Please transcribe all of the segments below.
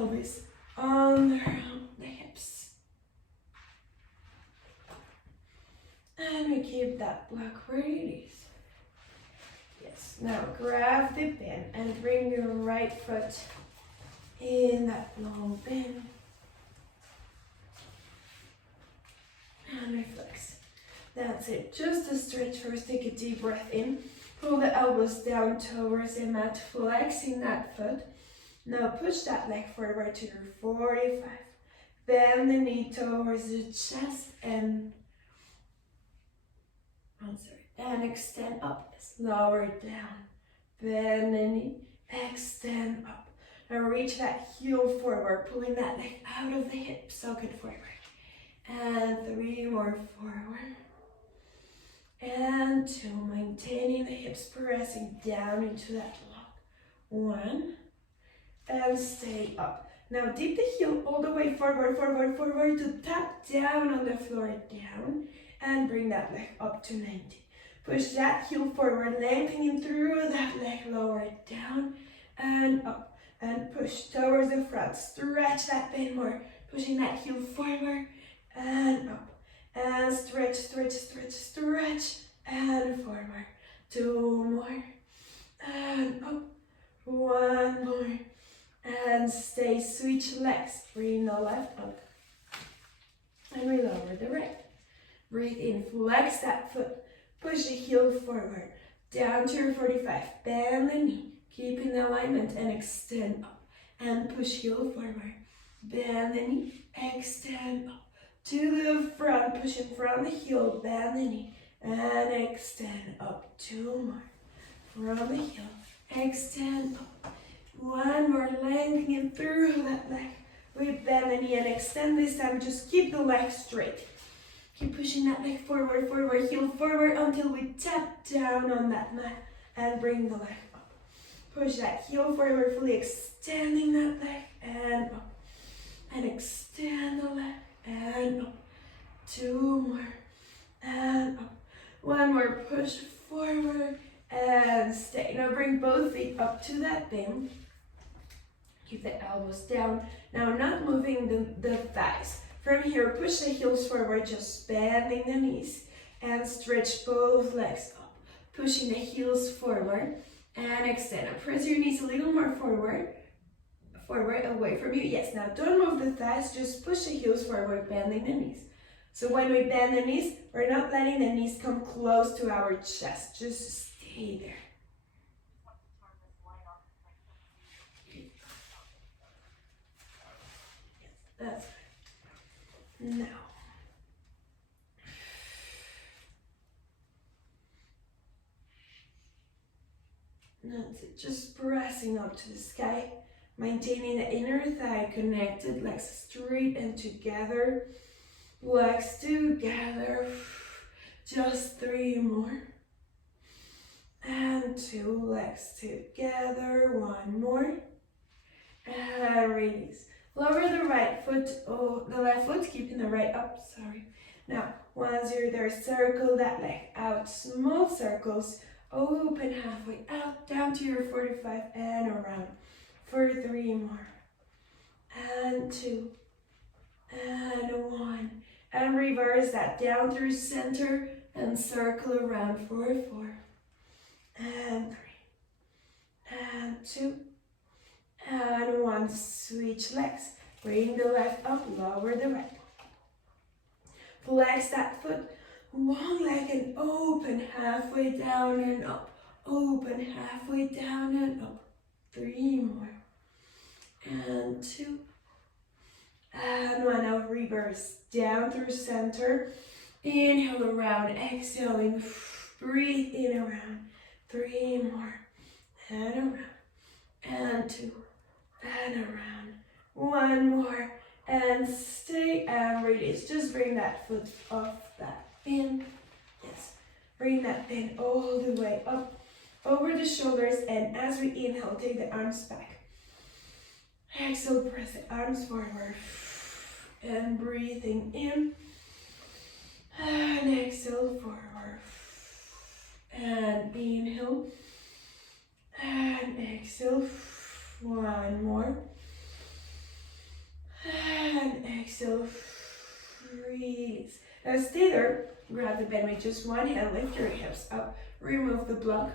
pelvis around the hips. And we keep that block where it is. Yes, now grab the pin and bring your right foot in that long bend. And reflex. That's it. Just a stretch first. Take a deep breath in. Pull the elbows down towards the mat, flexing that foot. Now push that leg forward to your 45. Bend the knee towards the chest and extend up. Lower it down. Bend the knee, extend up. Now reach that heel forward, pulling that leg out of the hip. Socket forward. And 3 more forward. And 2, maintaining the hips pressing down into that block. 1, and stay up. Now dip the heel all the way forward to tap down on the floor, down, and bring that leg up to 90. Push that heel forward, lengthening through that leg, lower it down and up, and push towards the front. Stretch that bend more, pushing that heel forward and up. And stretch, and forward. 2 more, and up. 1 more, and stay. Switch legs. Bring the left up, and we lower the right. Breathe in, flex that foot. Push the heel forward, down to your 45. Bend the knee, keep in alignment, and extend up. And push heel forward. Bend the knee, extend up. To the front, push in front of the heel, bend the knee, and extend up. 2 more. From the heel, extend up. 1 more, lengthening through that leg. We bend the knee and extend this time. Just keep the leg straight. Keep pushing that leg forward, heel forward until we tap down on that mat and bring the leg up. Push that heel forward, fully extending that leg and up. And extend the leg. And up. 2 more. And up. 1 more. Push forward. And stay. Now bring both feet up to that bend. Keep the elbows down. Now not moving the thighs. From here, push the heels forward, just bending the knees. And stretch both legs up. Pushing the heels forward. And extend. Now press your knees a little more forward. Forward, away from you. Yes, now don't move the thighs, just push the heels forward, bending the knees. So when we bend the knees, we're not letting the knees come close to our chest. Just stay there. Yes, that's right. Now. That's it, just pressing up to the sky. Maintaining the inner thigh connected, legs straight and together. Legs together. Just 3 more. And 2 legs together. 1 more. And release. Lower the right foot, the left foot, keeping the right up, sorry. Now, once you're there, circle that leg out. Small circles. Open halfway out, down to your 45 and around. For 3 more, and 2, and 1, and reverse that down through center and circle around for 4, and 3, and 2, and 1. Switch legs. Bring the left up, lower the right. Flex that foot, one leg, and open halfway down and up. Open halfway down and up. 3 more. And 2. And 1. Now reverse. Down through center. Inhale around. Exhaling. Breathe in around. 3 more. And around. And 2. And around. 1 more. And stay and release. Just bring that foot off that pin. Yes. Bring that pin all the way up. Over the shoulders, and as we inhale, take the arms back. Exhale, press the arms forward. And breathing in. And exhale forward. And inhale. And exhale. 1 more. And exhale, release. Now stay there, grab the bed with just one hand, lift your hips up, remove the block,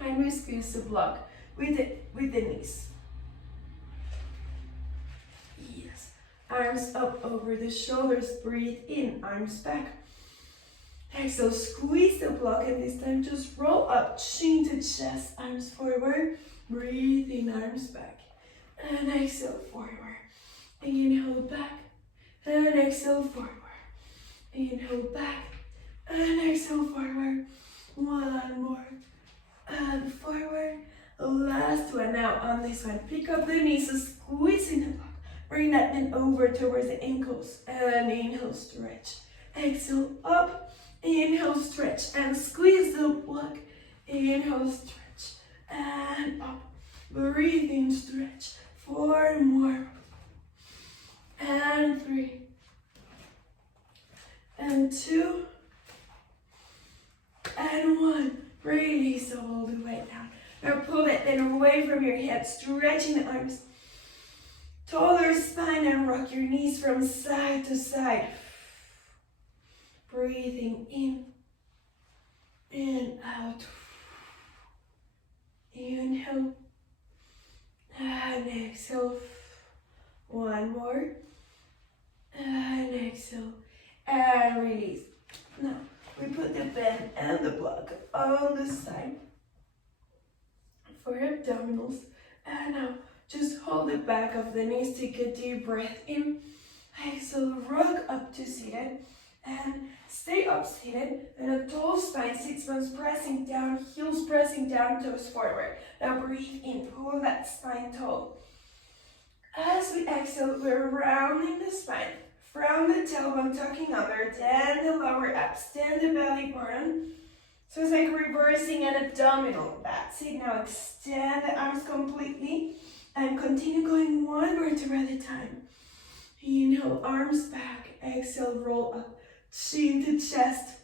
and we squeeze the block with the knees. Yes. Arms up over the shoulders, breathe in, arms back. Exhale, squeeze the block, and this time just roll up, chin to chest, arms forward, breathe in, arms back. And exhale, forward. Inhale back, and exhale, forward. Inhale back, and exhale, forward. One more, and forward. Last one. Now on this one, pick up the knees, squeezing the block. Bring that knee over towards the ankles, and inhale, stretch. Exhale, up. Inhale, stretch, and squeeze the block. Inhale, stretch, and up. Breathe in, stretch. 4 more. And 3. And 2. And 1. Release all the way down. Now pull it then away from your head, stretching the arms. Taller spine, and rock your knees from side to side. Breathing in and out. Inhale and exhale. 1 more. And exhale. And release. Now, we put the bend and the block on the side for abdominals. And now, just hold the back of the knees. Take a deep breath in. Exhale, rock up to seated. And stay up seated. And a tall spine, 6 bones pressing down, heels pressing down, toes forward. Now breathe in, pull that spine tall. As we exhale, we're rounding the spine. From the tailbone, tucking under, then the lower abs, then the belly button. So it's like reversing an abdominal. That's it. Now extend the arms completely and continue going 1 vertebra at a time. Inhale, arms back. Exhale, roll up. Chin to chest.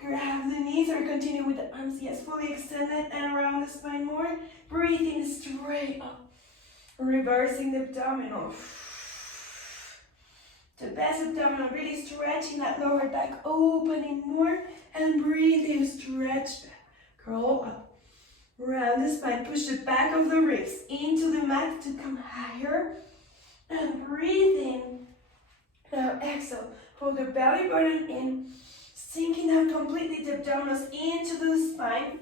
Grab the knees or continue with the arms. Yes, fully extended and round the spine more. Breathing straight up. Reversing the abdominal. The best abdominal, really stretching that lower back, opening more, and breathing, stretch back. Curl up. Round the spine, push the back of the ribs into the mat to come higher. And breathe in. Now exhale. Hold the belly button in, sinking down completely the abdominals into the spine.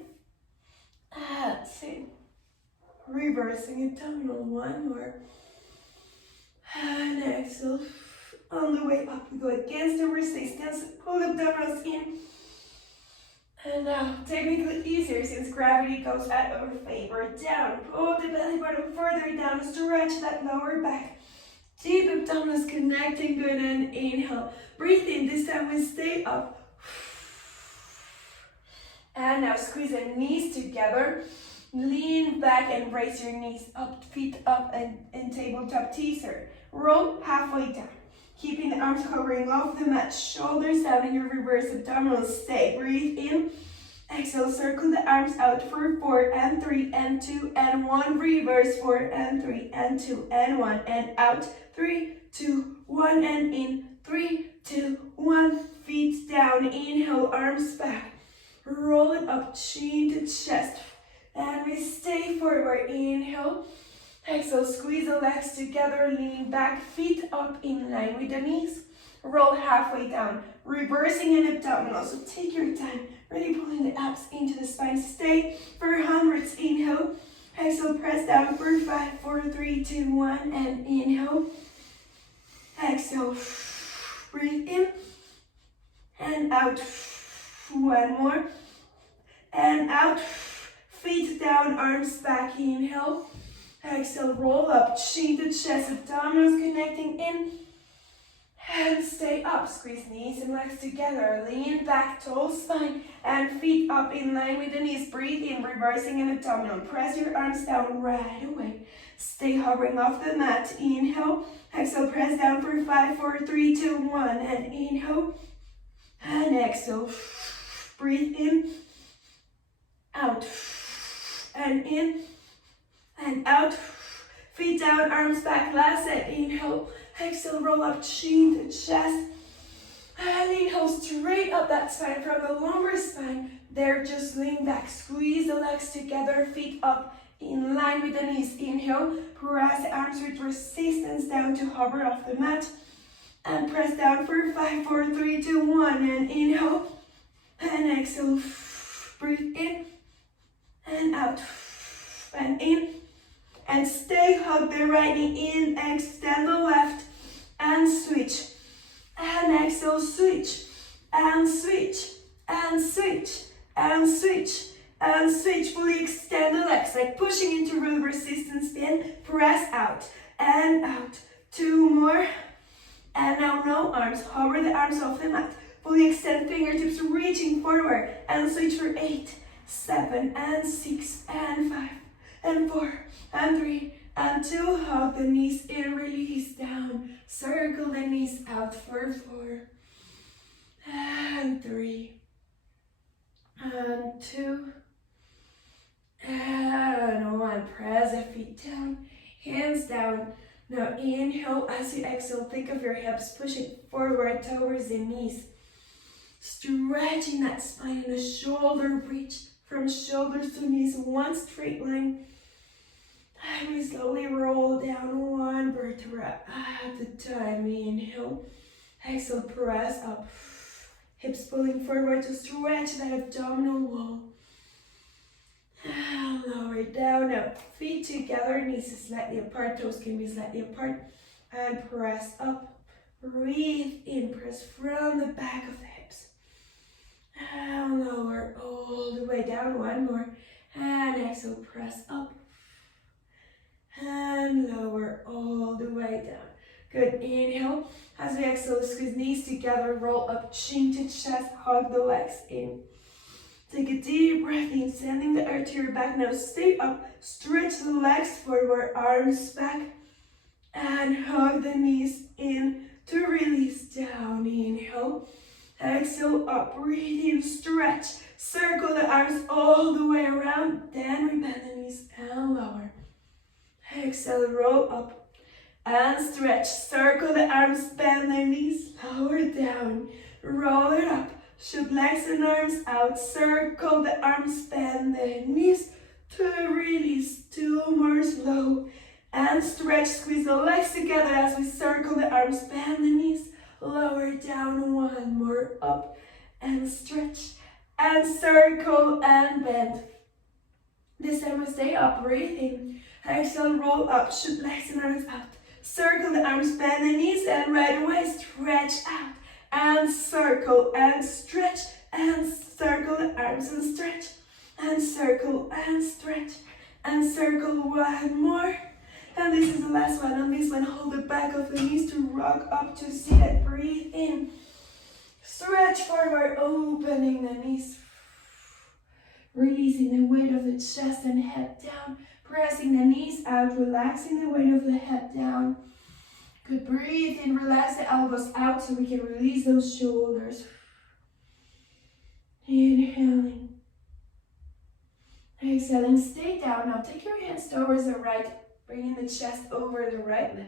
That's it. Reversing abdominal. 1 more. And exhale. On the way up, we go against the resistance. Pull the abdominals in. And now, technically easier since gravity goes at our favor. Down. Pull the belly button further down. Stretch that lower back. Deep abdominals connecting. Good. And inhale. Breathe in. This time we stay up. And now squeeze the knees together. Lean back and raise your knees up, feet up, and tabletop teaser. Roll halfway down. Keeping the arms hovering off the mat, shoulders down in your reverse abdominals. Stay. Breathe in. Exhale. Circle the arms out for 4 and 3 and 2 and 1. Reverse 4 and 3 and 2 and 1 and out. 3, 2, 1 and in. 3, 2, 1. Feet down. Inhale. Arms back. Roll it up. Chin to chest. And we stay forward. Inhale. Exhale, squeeze the legs together, lean back, feet up in line with the knees. Roll halfway down, reversing an abdominal. So take your time, really pulling the abs into the spine. Stay for hundreds. Inhale. Exhale, press down for 5, 4, 3, 2, 1, and inhale. Exhale. Breathe in and out. 1 more. And out. Feet down, arms back. Inhale. Exhale, roll up, chin to chest, abdominals connecting in. And stay up. Squeeze knees and legs together. Lean back, tall spine, and feet up in line with the knees. Breathe in, reversing an abdominal. Press your arms down right away. Stay hovering off the mat. Inhale. Exhale, press down for 5, 4, 3, 2, 1. And inhale. And exhale. Breathe in. Out. And in. And out. Feet down, arms back. Last set. Inhale. Exhale, roll up, chin to chest. And inhale, straight up that spine from the lower spine. There, just lean back. Squeeze the legs together, feet up in line with the knees. Inhale, press the arms with resistance down to hover off the mat. And press down for 5, 4, 3, 2, 1. And inhale. And exhale. Breathe in. And out. And in. And stay, hug the right knee in, extend the left, and switch. And exhale, switch, and switch, and switch, and switch, and switch. Fully extend the legs, like pushing into real resistance spin. Press out, and out. 2 more. And now no arms, hover the arms off the mat. Fully extend fingertips, reaching forward, and switch for 8, 7, and 6, and 5, and 4, and 3, and 2. Hug the knees in, release down. Circle the knees out for 4, and 3, and 2, and 1. Press the feet down, hands down. Now inhale as you exhale, think of your hips pushing forward towards the knees. Stretching that spine in a shoulder reach from shoulders to knees, one straight line. And we slowly roll down one vertebra at a time. Inhale, exhale, press up. Hips pulling forward to stretch that abdominal wall. And lower down. Now, feet together, knees slightly apart, toes can be slightly apart. And press up. Breathe in, press from the back of the hips. And lower all the way down. One more. And exhale, press up. And lower all the way down. Good. Inhale. As we exhale, squeeze knees together, roll up, chin to chest, hug the legs in. Take a deep breath in, sending the air to your back. Now stay up, stretch the legs forward, arms back, and hug the knees in to release down. Inhale. Exhale up, breathe in, stretch. Circle the arms all the way around. Then we bend the knees and lower. Exhale, roll up and stretch. Circle the arms, bend the knees, lower down. Roll it up. Shoot legs and arms out. Circle the arms, bend the knees to release. 2 more slow. And stretch, squeeze the legs together as we circle the arms, bend the knees, lower down. 1 more up and stretch. And circle and bend. This time we stay up, breathe in. Exhale, roll up, shoot legs and arms out. Circle the arms, bend the knees, and right away stretch out. And circle and stretch, and circle the arms and stretch, and circle and stretch, and circle. 1 more. And this is the last one. On this one, hold the back of the knees to rock up to seated. Breathe in. Stretch forward, opening the knees. Releasing the weight of the chest and head down. Pressing the knees out, relaxing the weight of the head down. Good, breathe in, relax the elbows out so we can release those shoulders. Inhaling. Exhaling, stay down. Now take your hands towards the right, bringing the chest over the right leg.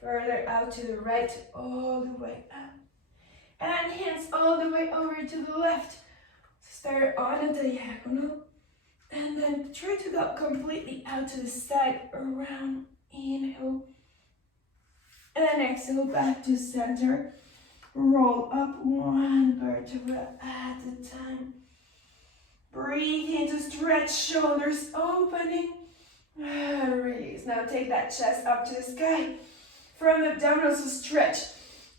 Further out to the right, all the way up. And hands all the way over to the left. Start on a diagonal. And then try to go completely out to the side, around. Inhale. And exhale, back to center. Roll up 1 vertebra at a time. Breathe in to stretch, shoulders opening. And release. Now take that chest up to the sky. From the abdominals to stretch.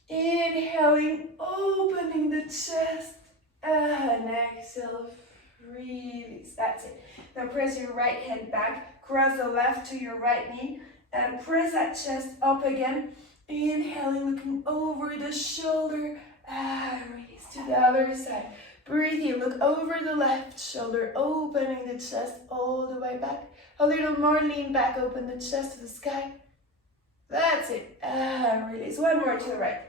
Inhaling, opening the chest. And exhale. Release. That's it. Now press your right hand back. Cross the left to your right knee. And press that chest up again. Inhaling, looking over the shoulder. And release to the other side. Breathe in. Look over the left shoulder. Opening the chest all the way back. A little more. Lean back. Open the chest to the sky. That's it. And release. 1 more to the right.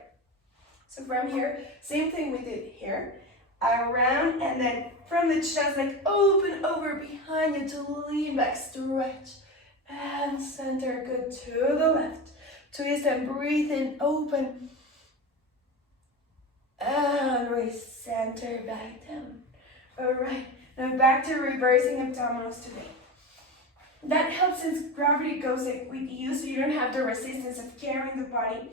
So from here, same thing we did here. around, and then from the chest, like open over behind you to lean back, stretch, and center, good, to the left. Twist and breathe in, open, and recenter back down. All right, now back to reversing abdominals today. That helps since gravity goes with you, so you don't have the resistance of carrying the body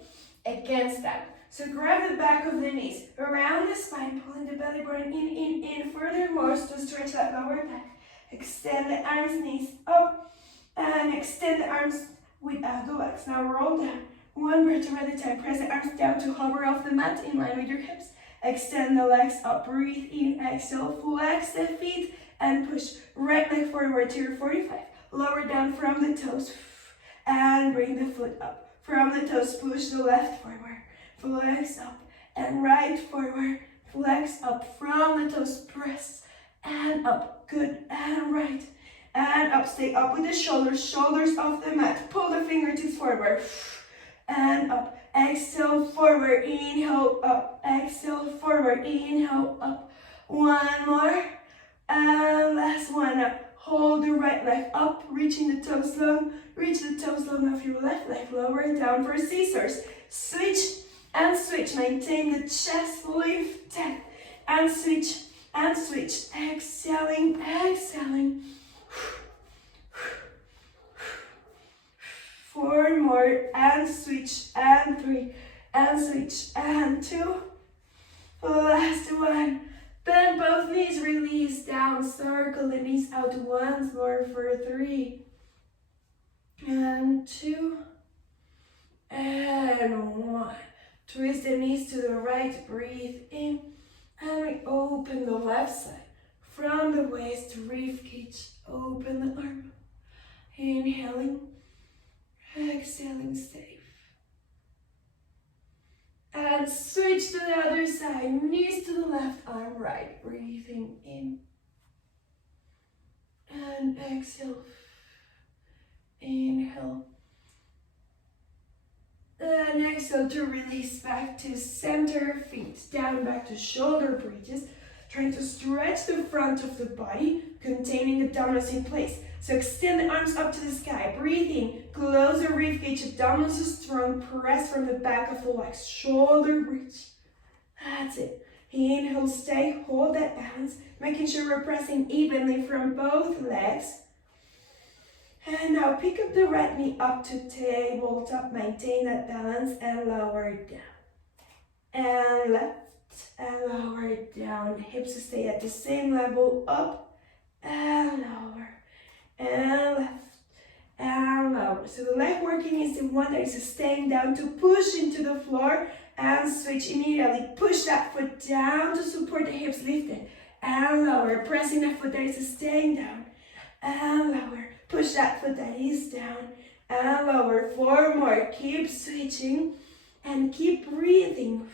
against that. So grab the back of the knees, around the spine, pulling the belly button in, furthermore, to stretch that lower back. Extend the arms, knees up, and extend the arms without the legs. Now roll down, one vertebra at a time. Press the arms down to hover off the mat in line with your hips. Extend the legs up, breathe in, exhale, flex the feet, and push right leg forward to your 45. Lower down from the toes, and bring the foot up. From the toes, push the left forward. Flex up and right forward, flex up from the toes, press and up, good, and right, and up, stay up with the shoulders off the mat, pull the fingertips forward, and up, exhale, forward, inhale, up, exhale, forward, inhale, up, one more, and last one, up, hold the right leg up, reaching the toes long, reach the toes long of your left leg, lower it down for scissors, switch, and switch, maintain the chest lifted, and switch, exhaling, exhaling, 4 more, and switch, and 3, and switch, and 2, last one, bend both knees, release down, circle the knees out once more for 3, and 2, and 1. Twist the knees to the right, breathe in, and we open the left side. From the waist, rib cage, open the arm. Inhaling, exhaling, safe. And switch to the other side, knees to the left, arm right, breathing in. And exhale, inhale. And exhale to release back to center, feet down, back to shoulder bridges. Trying to stretch the front of the body, containing the abdominals in place. So extend the arms up to the sky. Breathe in, close the rib cage, abdominals are strong, press from the back of the legs, shoulder bridge. That's it. Inhale, stay, hold that balance, making sure we're pressing evenly from both legs. And now pick up the right knee up to tabletop, maintain that balance, and lower it down. And left, and lower it down. Hips stay at the same level, up, and lower, and left, and lower. So the leg working is the one that is staying down to push into the floor, and switch immediately. Push that foot down to support the hips lifted, and lower. Pressing that foot that is staying down, and lower. Push that foot that is down, and lower. 4 more. Keep switching, and keep breathing.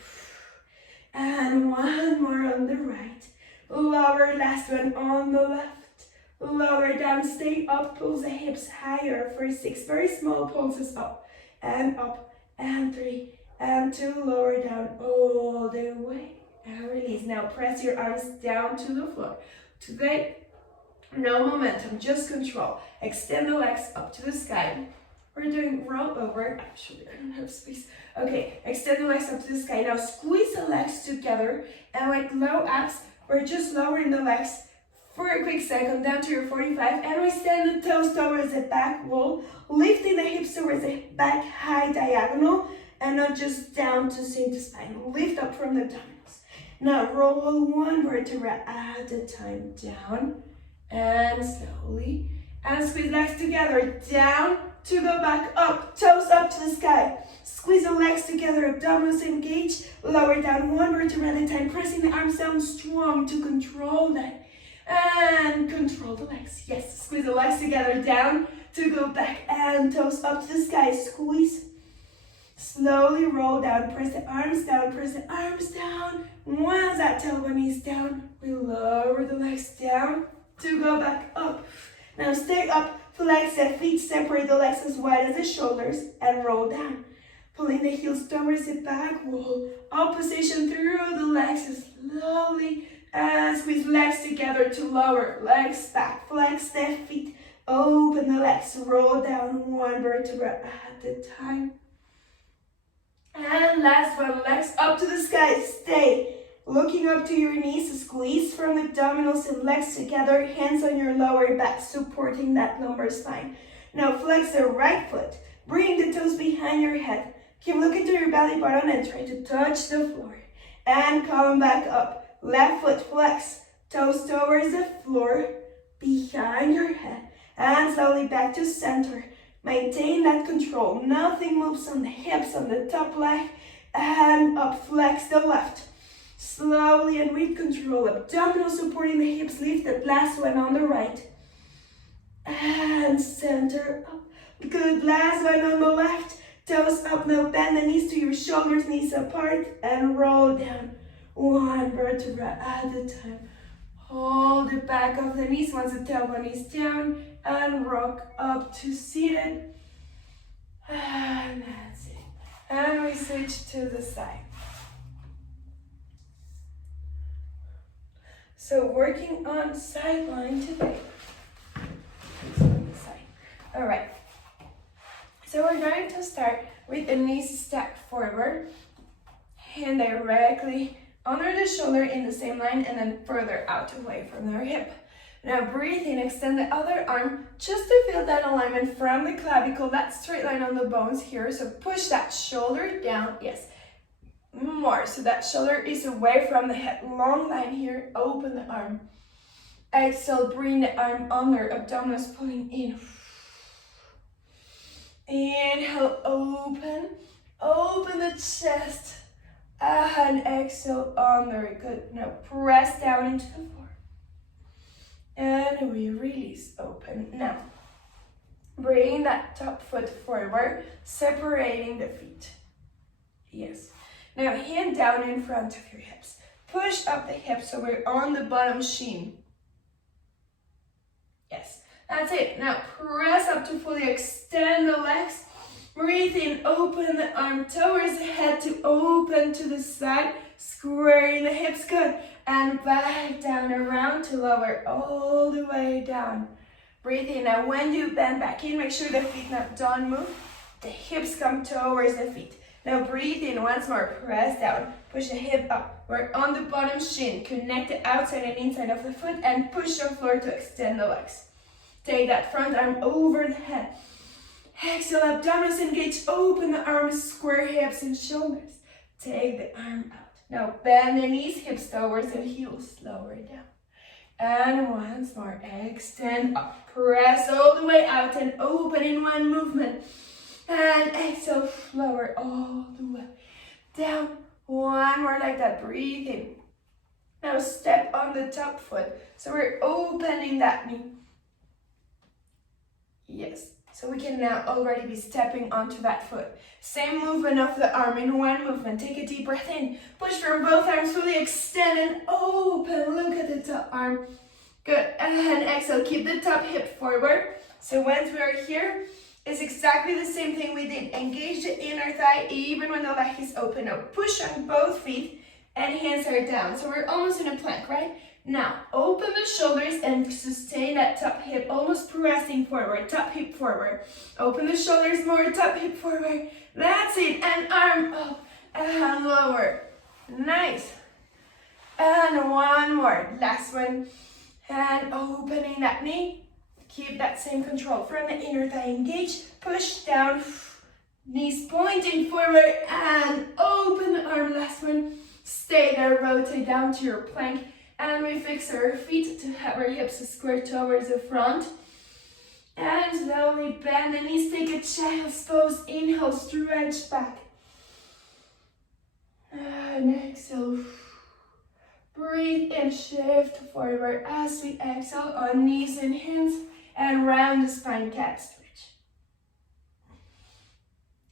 And 1 more on the right. Lower, last one on the left. Lower down, stay up, pulse the hips higher for 6 very small pulses up, and 3, and 2, lower down all the way, and release. Now press your arms down to the floor. Today, no momentum, just control. Extend the legs up to the sky. We're doing roll over. Actually, I don't have space. Okay, extend the legs up to the sky. Now squeeze the legs together, and like low abs, we're just lowering the legs for a quick second down to your 45, and we stand the toes towards the back wall, lifting the hips towards the back high diagonal, and not just down to sink the spine. Lift up from the abdominals. Now roll 1 vertebra at a time down, and slowly, and squeeze legs together, down to go back up, toes up to the sky. Squeeze the legs together, abdominals engage, lower down 1 vertebra at a time, pressing the arms down strong to control that. And control the legs. Yes, squeeze the legs together, down to go back, and toes up to the sky. Squeeze. Slowly roll down, press the arms down, press the arms down. Once that tailbone is down, we lower the legs down to go back up. Now stay up, flex the feet, separate the legs as wide as the shoulders, and roll down. Pulling the heels towards the back wall. Opposition through the legs slowly, And squeeze legs together to lower. Legs back. Flex the feet. Open the legs. Roll down one vertebra at a time. And last one, legs up to the sky. Stay. Looking up to your knees. Squeeze from abdominals and legs together. Hands on your lower back, supporting that lumbar spine. Now flex the right foot. Bring the toes behind your head. Keep looking to your belly button and try to touch the floor. And come back up. Left foot flex. Toes towards the floor, behind your head. And slowly back to center. Maintain that control. Nothing moves on the hips, on the top leg. And up, flex the left. Slowly and with control. Abdominal supporting the hips. Lift that last one on the right. And center up. Good, last one on the left. Toes up, now bend the knees to your shoulders, knees apart, and roll down. One vertebra at a time. Hold the back of the knees once the tailbone is down, and rock up to seated. And that's it. And we switch to the side. So working on side line today. All right. So we're going to start with the knees stacked forward, hand directly under the shoulder in the same line and then further out away from their hip. Now breathe in, extend the other arm just to feel that alignment from the clavicle, that straight line on the bones here. So push that shoulder down, yes, more. So that shoulder is away from the head, long line here, open the arm. Exhale, bring the arm under, abdominals pulling in. Inhale, open the chest, and exhale, under. Good. Now press down into the floor, and we release, open. Now, bring that top foot forward, separating the feet. Yes. Now hand down in front of your hips. Push up the hips so we're on the bottom shin. Yes. That's it. Now press up to fully extend the legs. Breathe in, open the arm towards the head to open to the side. Squaring the hips, good. And back down around to lower all the way down. Breathe in. Now when you bend back in, make sure the feet now don't move. The hips come towards the feet. Now breathe in once more. Press down. Push the hip up. We're on the bottom shin. Connect the outside and inside of the foot and push the floor to extend the legs. Take that front arm over the head. Exhale, abdominals engage, open the arms, square hips and shoulders. Take the arm out. Now bend the knees, hips towards the heels, lower down. And once more, extend up. Press all the way out and open in one movement. And exhale, lower all the way down. One more like that, breathe in. Now step on the top foot. So we're opening that knee. Yes, so we can now already be stepping onto that foot. Same movement of the arm in one movement. Take a deep breath in. Push from both arms, fully extend and open. Look at the top arm. Good, and exhale, keep the top hip forward. So once we are here, it's exactly the same thing we did. Engage the inner thigh even when the leg is open. Now push on both feet and hands are down. So we're almost in a plank, right? Now, open the shoulders and sustain that top hip, almost pressing forward, top hip forward. Open the shoulders more, top hip forward. That's it, and arm up and lower. Nice. And one more, last one. And opening that knee. Keep that same control from the inner thigh, engage, push down. Knees pointing forward and open the arm, last one. Stay there, rotate down to your plank. And we fix our feet to have our hips square towards the front. And slowly bend the knees, take a child's pose. Inhale, stretch back. And exhale. Breathe in, shift forward as we exhale on knees and hands. And round the spine, cat stretch.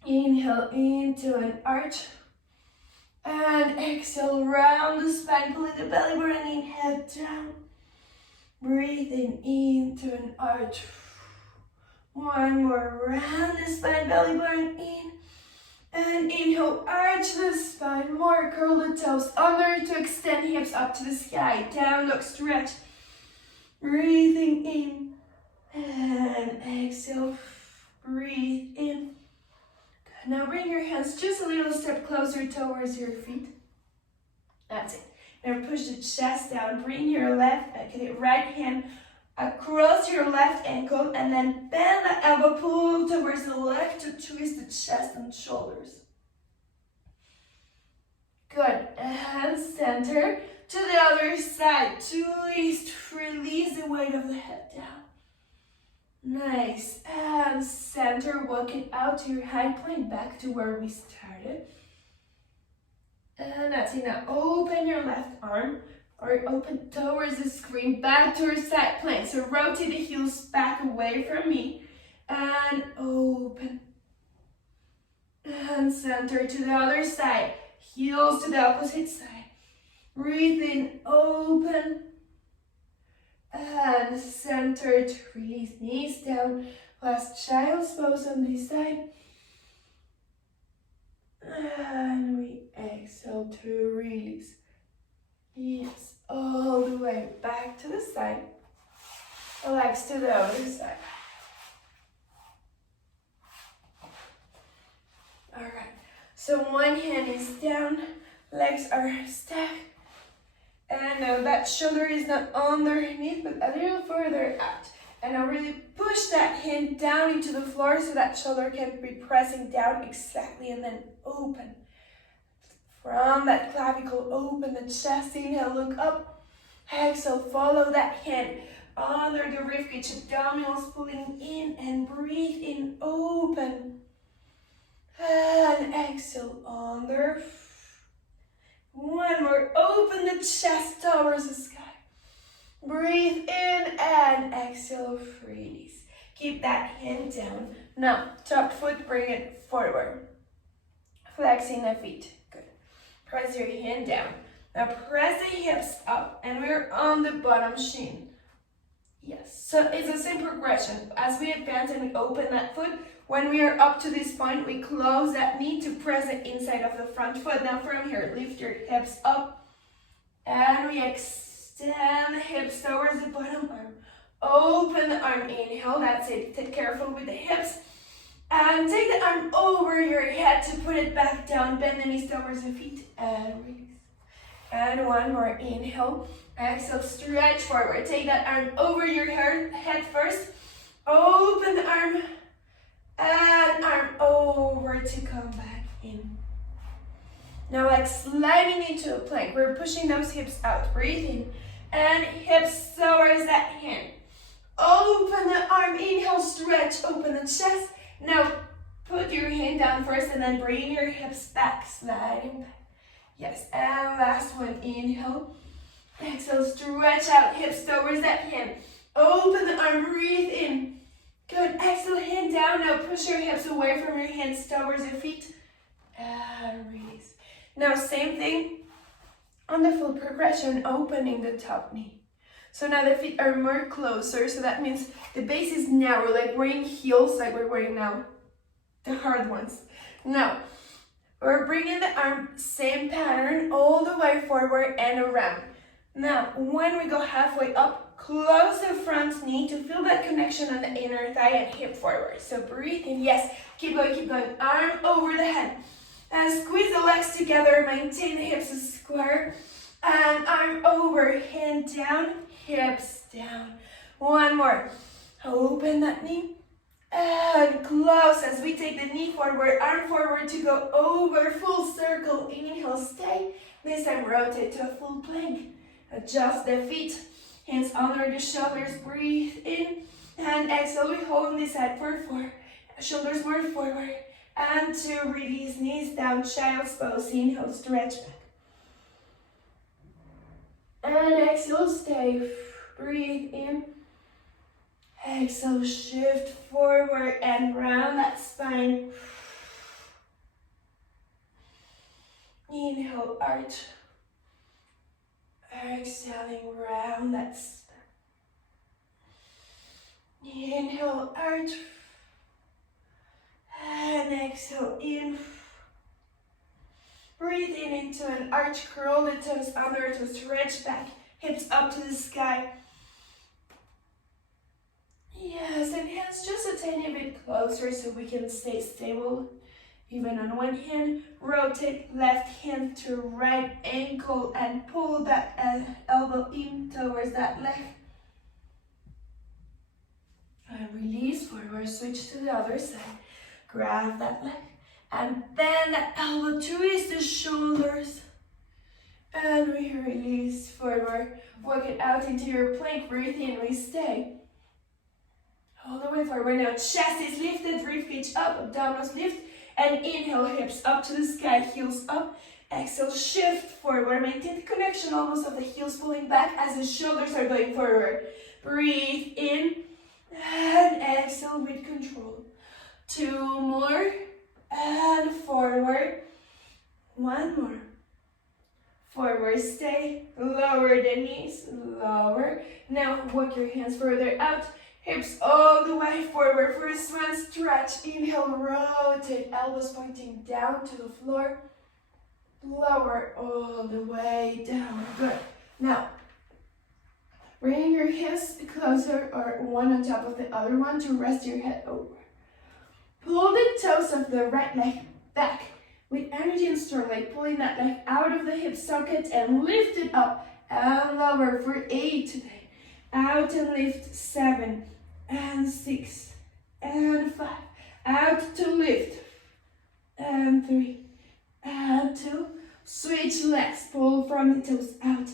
Inhale into an arch. And exhale, round the spine, pulling the belly button in, head down. Breathing into an arch. One more, round the spine, belly button in. And inhale, arch the spine more, curl the toes under to extend hips up to the sky, down dog stretch. Breathing in and exhale, breathe in. Good. Now bring your hands just a little step closer towards your feet. That's it. Now push the chest down, bring your left right hand across your left ankle and then bend the elbow, pull towards the left to twist the chest and shoulders. Good, and center to the other side. Twist, release the weight of the head down. Nice, and center, walk it out to your high plank, back to where we started. And that's it, now open your left arm, or open towards the screen, back to your side plank. So rotate the heels back away from me, and open. And center to the other side, heels to the opposite side. Breathe in, open. And center to release, knees down. Last child's pose on this side. And we exhale to release. Yes, all the way back to the side. Legs to the other side. Alright, so one hand is down, legs are stacked. And now that shoulder is not underneath, but a little further out. And now really push that hand down into the floor so that shoulder can be pressing down exactly, and then open. From that clavicle, open the chest, inhale, look up. Exhale, follow that hand under the ribcage, abdominals pulling in, and breathe in, open. And exhale, under. One more, open the chest towards the sky. Breathe in and exhale, release. Keep that hand down. Now, top foot, bring it forward. Flexing the feet, good. Press your hand down. Now press the hips up and we're on the bottom shin. Yes, so it's the same progression. As we advance and we open that foot, when we are up to this point, we close that knee to press the inside of the front foot. Now from here, lift your hips up and we extend the hips towards the bottom arm. Open the arm, inhale, that's it. Take careful with the hips. And take the arm over your head to put it back down. Bend the knees towards the feet and release. And one more, inhale. Exhale, stretch forward. Take that arm over your head first. Open the arm. And arm over to come back in. Now like sliding into a plank. We're pushing those hips out. Breathe in. And hips towards that hand. Open the arm. Inhale, stretch. Open the chest. Now put your hand down first and then bring your hips back. Sliding back. Yes, and last one. Inhale. Exhale, stretch out hips towards that hand. Open the arm, breathe in. Good, exhale, hand down. Now push your hips away from your hands towards your feet. And release. Now same thing on the full progression, opening the top knee. So now the feet are more closer, so that means the base is narrow, like wearing heels like we're wearing now. The hard ones. Now, we're bringing the arm, same pattern, all the way forward and around. Now, when we go halfway up, close the front knee to feel that connection on the inner thigh and hip forward. So breathe in, yes, keep going, arm over the head. And squeeze the legs together, maintain the hips as square. And arm over, hand down, hips down. One more, open that knee. And close as we take the knee forward, arm forward to go over, full circle, inhale, stay. This time rotate to a full plank. Adjust the feet, hands under the shoulders, breathe in. And exhale, we hold this side for 4. Shoulders more forward. And 2, release, knees down, child's pose, inhale, stretch back. And exhale, stay, breathe in. Exhale, shift forward and round that spine. Inhale, arch. Exhaling, round that spine. Inhale, arch. And exhale, in. into an arch, curl the toes under to stretch back, hips up to the sky. Yes, and hands just a tiny bit closer so we can stay stable. Even on one hand, rotate left hand to right ankle and pull that elbow in towards that leg. And release forward, switch to the other side. Grab that leg and bend that elbow, twist the shoulders. And we release forward. Walk it out into your plank, breathe in, we stay. All the way forward now, chest is lifted, ribcage up, abdominals lift, and inhale, hips up to the sky, heels up. Exhale, shift forward, maintain the connection almost of the heels pulling back as the shoulders are going forward. Breathe in, and exhale with control. 2 more, and forward. 1 more. Forward, stay, lower the knees, lower. Now walk your hands further out. Hips all the way forward. First one, stretch. Inhale, rotate. Elbows pointing down to the floor. Lower all the way down. Good. Now, bring your hips closer or one on top of the other one to rest your head over. Pull the toes of the right leg back with energy and strong, like pulling that leg out of the hip socket and lift it up and lower for 8 today. Out and lift 7 and 6 and 5. Out to lift and 3 and 2. Switch legs, pull from the toes out.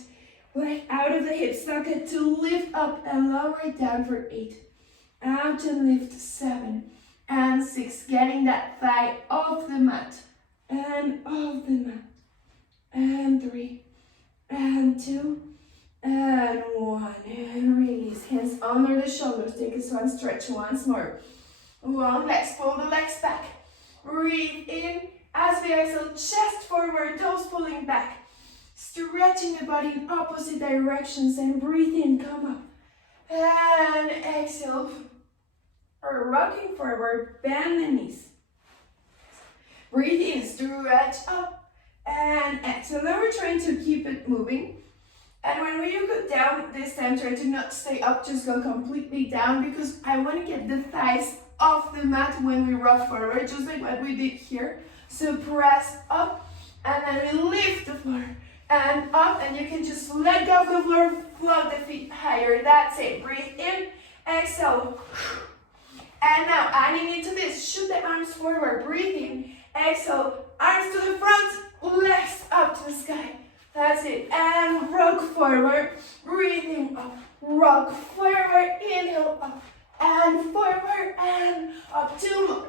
Leg out of the hip socket to lift up and lower it down for 8. Out and lift 7 and 6. Getting that thigh off the mat and off the mat. And 3 and 2 and 1. And release. Hands under the shoulders. Take a swan stretch once more. Long legs. Pull the legs back. Breathe in. As we exhale, chest forward, toes pulling back. Stretching the body in opposite directions and breathe in, come up. And exhale. Rocking forward, bend the knees. Breathe in, stretch up. And exhale. Now we're trying to keep it moving. And when you go down this time, try to not stay up, just go completely down because I want to get the thighs off the mat when we rock forward, just like what we did here. So press up and then we lift the floor and up, and you can just let go of the floor, float the feet higher. That's it. Breathe in, exhale. And now adding into this, shoot the arms forward. Breathe in, exhale, arms to the front, legs up to the sky. That's it. And rock forward, breathing up. Rock forward, inhale up. And forward and up. 2 more.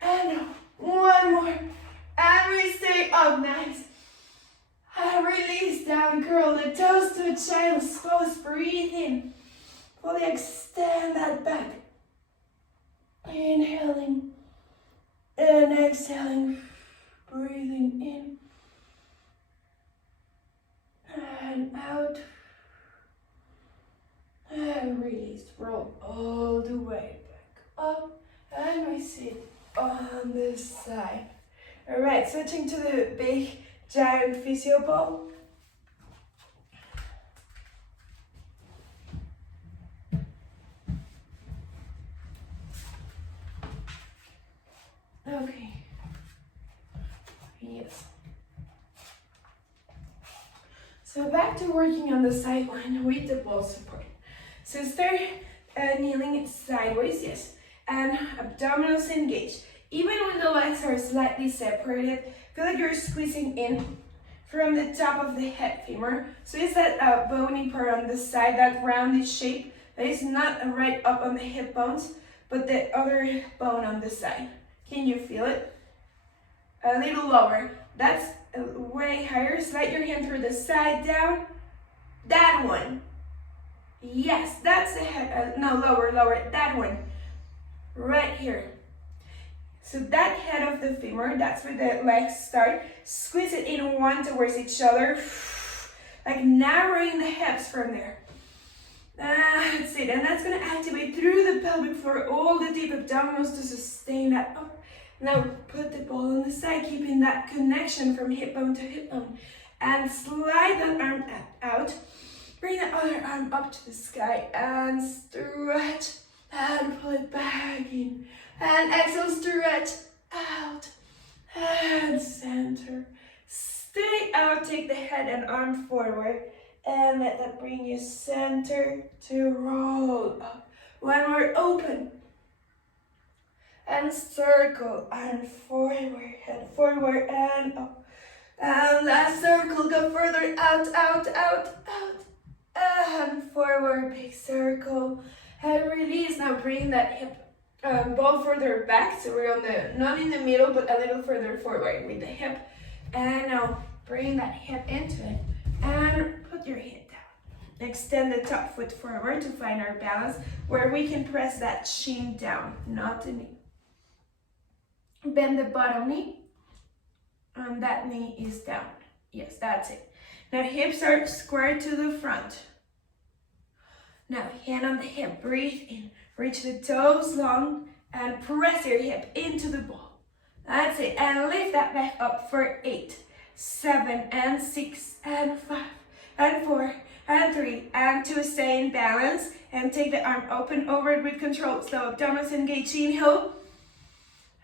And up. 1 more. And we stay up. Nice. And release down. Curl the toes to a child's pose. Breathe in. Fully extend that back. Inhaling. And exhaling. Breathing in. And out. And release. Roll all the way back up. And we sit on this side. All right, switching to the big giant physio ball. Okay. Yes. So back to working on the sideline with the ball support. So start kneeling sideways, yes. And abdominals engaged. Even when the legs are slightly separated, feel like you're squeezing in from the top of the head femur. So it's that bony part on the side, that rounded shape that is not right up on the hip bones, but the other bone on the side. Can you feel it? A little lower. That's way higher. Slide your hand through the side down. That one. Yes, that's the head. No, lower. That one. Right here. So that head of the femur, that's where the legs start. Squeeze it in one towards each other. Like narrowing the hips from there. That's it. And that's going to activate through the pelvic floor all the deep abdominals to sustain that up. Now put the ball on the side, keeping that connection from hip bone to hip bone. And slide that arm out. Bring the other arm up to the sky and stretch. And pull it back in. And exhale, stretch out. And center. Stay out, take the head and arm forward. And let that bring you center to roll up. When we're open. And circle, and forward, head forward and up. And last circle, go further, out, out, out, out. And forward, big circle. And release, now bring that hip ball further back. So we're on the, not in the middle, but a little further forward with the hip. And now bring that hip into it. And put your head down. Extend the top foot forward to find our balance, where we can press that shin down, not the knee. Bend the bottom knee, and that knee is down. Yes, that's it. Now hips are square to the front. Now hand on the hip, breathe in. Reach the toes long and press your hip into the ball. That's it. And lift that back up for 8, 7, and 6, and 5, and 4, and 3, and 2. Stay in balance and take the arm open overhead with control. Slow abdominals engage. Inhale.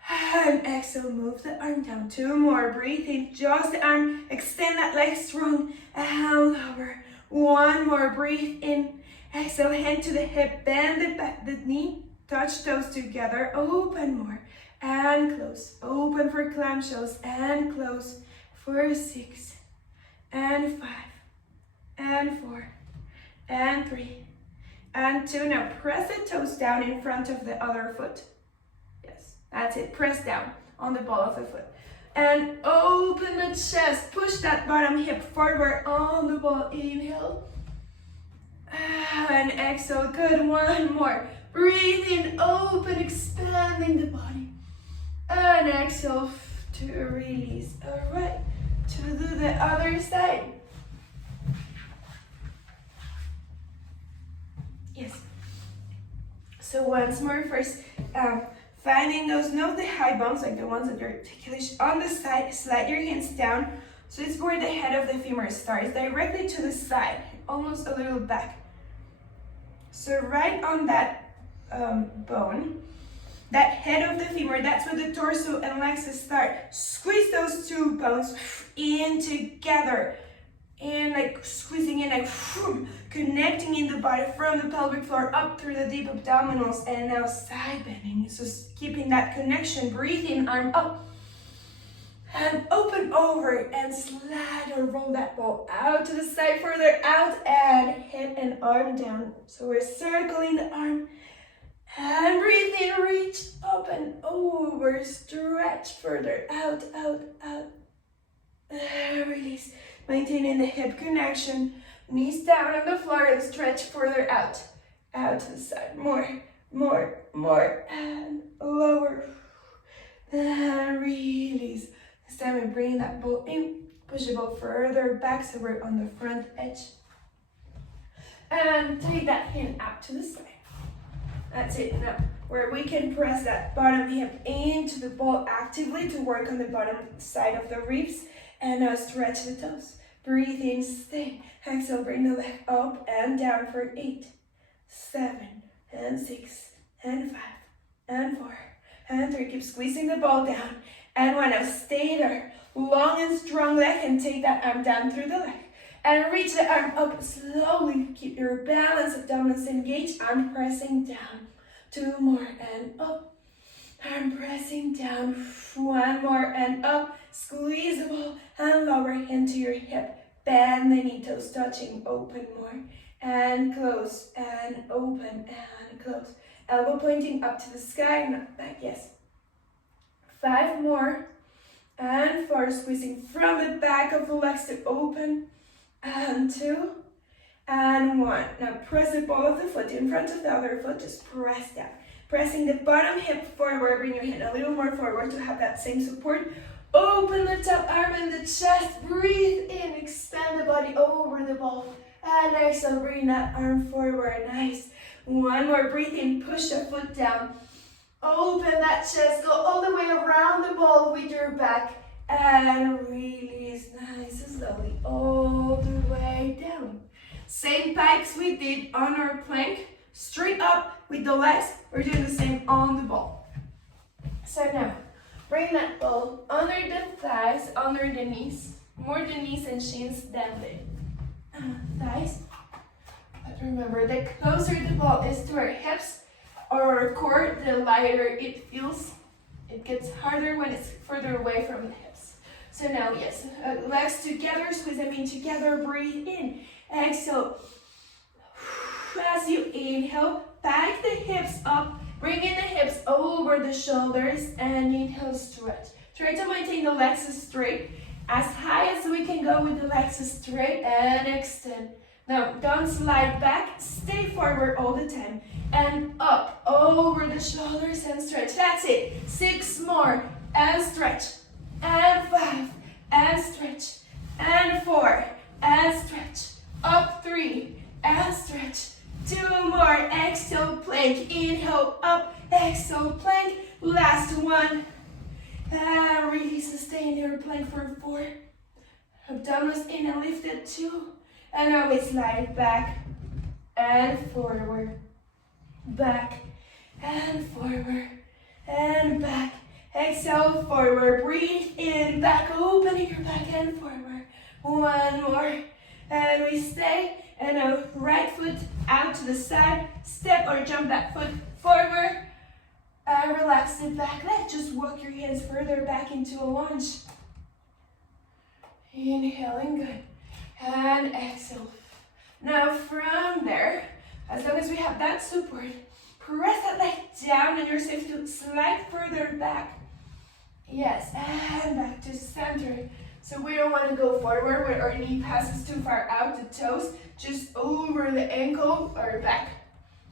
And exhale, move the arm down. 2 more. Breathe in, just the arm. Extend that leg strong and lower. 1 more. Breathe in. Exhale, hand to the hip. Bend the back, the knee. Touch toes together. Open more and close. Open for clamshells and close for 6 and 5 and 4 and 3 and 2. Now press the toes down in front of the other foot. That's it, press down on the ball of the foot. And open the chest, push that bottom hip forward on the ball. Inhale. And exhale, good, 1 more. Breathe in, open, expanding the body. And exhale to release. All right, to do the other side. Yes. So once more, first, finding those, note the high bones, like the ones that your articulation on the side. Slide your hands down. So it's where the head of the femur starts, directly to the side, almost a little back. So right on that bone, that head of the femur, that's where the torso and legs start. Squeeze those 2 bones in together. And like squeezing in, like connecting in the body from the pelvic floor up through the deep abdominals, and now side bending. So keeping that connection, breathing, arm up and open over and slide or roll that ball out to the side, further out, and head and arm down. So we're circling the arm and breathe in, reach up and over, stretch further out, out, out. Release. Maintaining the hip connection, knees down on the floor and stretch further out, out to the side. More, more, more, and lower. And release. This time we bring that ball in, push the ball further back so we're on the front edge. And take that hand out to the side. That's it. Now, where we can press that bottom hip into the ball actively to work on the bottom side of the ribs. And now stretch the toes. Breathe in, stay. Exhale, bring the leg up and down for 8, 7, and 6, and 5, and 4, and 3. Keep squeezing the ball down. And 1, now stay there. Long and strong leg, and take that arm down through the leg. And reach the arm up slowly. Keep your balance, abdominals engaged. Arm pressing down. 2 more, and up. Arm pressing down. 1 more, and up. Squeeze the ball and lower into your hip. Bend the knee, toes touching, open more. And close, and open, and close. Elbow pointing up to the sky, not back, yes. 5 more. And 4, squeezing from the back of the legs to open. And 2. And 1. Now press the ball of the foot in front of the other foot, just press down. Pressing the bottom hip forward, bring your hand a little more forward to have that same support. Open the top arm and the chest. Breathe in, expand the body over the ball. And exhale, bring that arm forward. Nice. 1 more, breathe in, push the foot down. Open that chest, go all the way around the ball with your back and release nice and slowly all the way down. Same pikes we did on our plank, straight up with the legs. We're doing the same on the ball. So now, bring that ball under the thighs, under the knees, more the knees and shins than the thighs. But remember, the closer the ball is to our hips or our core, the lighter it feels. It gets harder when it's further away from the hips. So now, yes, legs together, squeeze them in together, breathe in. Exhale. As you inhale, back the hips up, bring in the hips over the shoulders, and inhale, stretch. Try to maintain the legs straight, as high as we can go with the legs straight, and extend. Now, don't slide back, stay forward all the time, and up, over the shoulders, and stretch. That's it. 6 more, and stretch, and 5, and stretch, and 4, and stretch, up 3, and stretch, 2 more, exhale, plank, inhale, up, exhale, plank, last one, and release, stay in your plank for 4, abdominals in and lift it, 2, and now we slide back and forward, back and forward, and back, exhale, forward, breathe in, back, opening your back and forward, 1 more, and we stay. And now right foot out to the side, step or jump that foot forward, and relax the back leg. Just walk your hands further back into a lunge. Inhaling, good, and exhale. Now from there, as long as we have that support, press that leg down and you're safe to slide further back. Yes, and back to center. So we don't want to go forward where our knee passes too far out the toes, just over the ankle or back.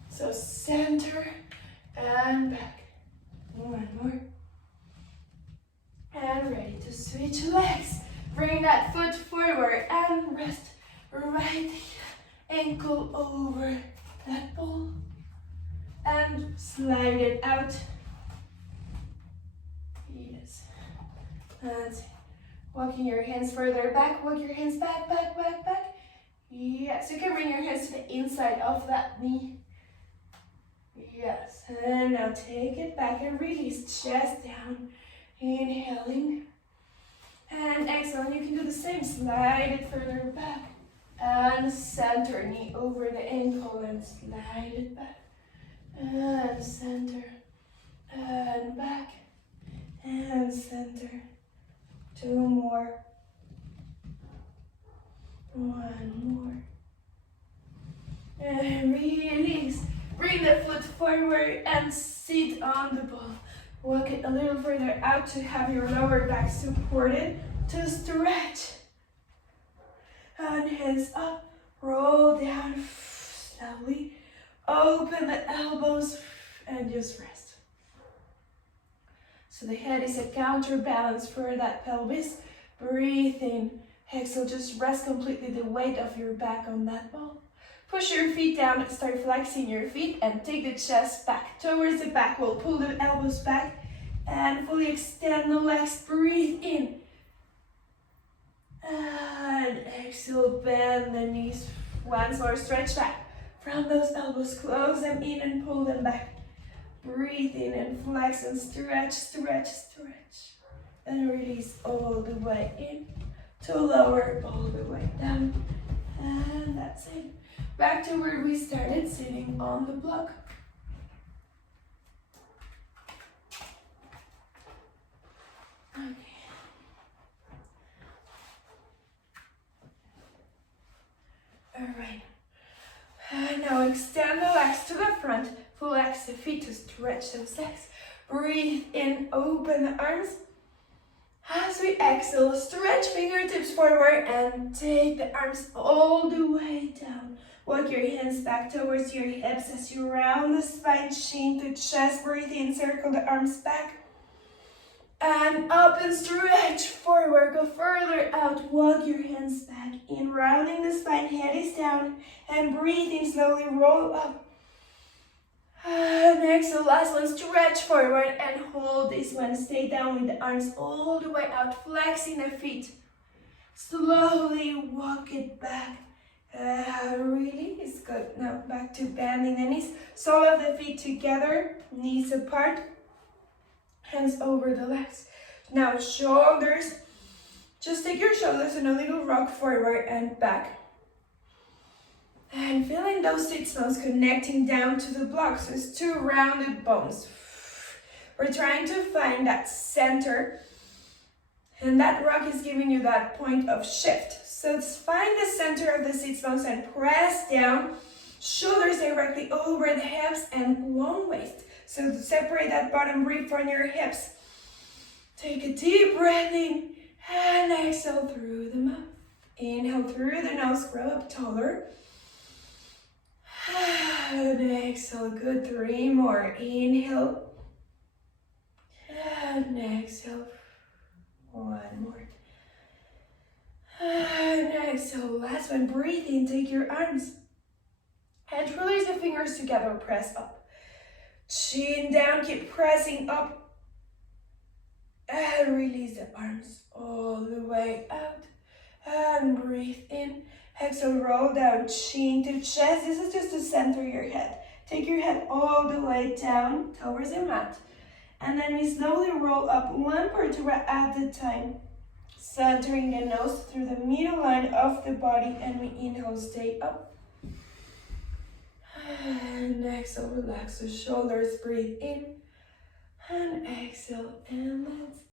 So center and back. 1 more. And ready to switch legs. Bring that foot forward and rest right ankle over that ball. And slide it out. Yes. That's it. Walking your hands further back, walk your hands back, back, back, back. Yes, you can bring your hands to the inside of that knee. Yes, and now take it back and release, chest down. Inhaling. And exhaling, you can do the same, slide it further back. And center, knee over the ankle and slide it back. And center, and back, and center. 2 more. 1 more. And release. Bring the foot forward and sit on the ball. Walk it a little further out to have your lower back supported. To stretch. And hands up. Roll down slowly. Open the elbows and just rest. So the head is a counterbalance for that pelvis. Breathe in. Exhale, just rest completely the weight of your back on that ball. Push your feet down, start flexing your feet and take the chest back towards the back wall. Pull the elbows back and fully extend the legs. Breathe in. And exhale, bend the knees. Once more, stretch back. From those elbows, close them in and pull them back. Breathe in and flex and stretch, stretch, stretch. And release all the way in to lower all the way down. And that's it. Back to where we started, sitting on the block. Okay. All right. And now extend the legs to the front. Flex the feet to stretch those legs. Breathe in, open the arms. As we exhale, stretch fingertips forward and take the arms all the way down. Walk your hands back towards your hips as you round the spine, chin to chest. Breathe in, circle the arms back. And up and stretch forward, go further out. Walk your hands back in, rounding the spine, head is down. And breathe in, slowly roll up. And exhale. exhale, last one, stretch forward and hold this one. Stay down with the arms all the way out, flexing the feet. Slowly walk it back. Release, good. Now back to bending the knees. Sole of the feet together, knees apart, hands over the legs. Now shoulders, just take your shoulders in a little rock forward and back. And feeling those sit bones connecting down to the blocks. So it's two rounded bones. We're trying to find that center. And that rock is giving you that point of shift. So let's find the center of the sit bones and press down. Shoulders directly over the hips and long waist. So separate that bottom rib from your hips. Take a deep breath in and exhale through the mouth. Inhale through the nose, grow up taller. And exhale, good, 3 more. Inhale. And exhale. 1 more. And exhale, last one. Breathe in, take your arms. And release the fingers together, press up. Chin down, keep pressing up. And release the arms all the way out. And breathe in. Exhale, roll down, chin to chest. This is just to center your head. Take your head all the way down towards the mat. And then we slowly roll up one vertebra at a time. Centering the nose through the middle line of the body. And we inhale, stay up. And exhale, relax the shoulders, breathe in. And exhale, and let's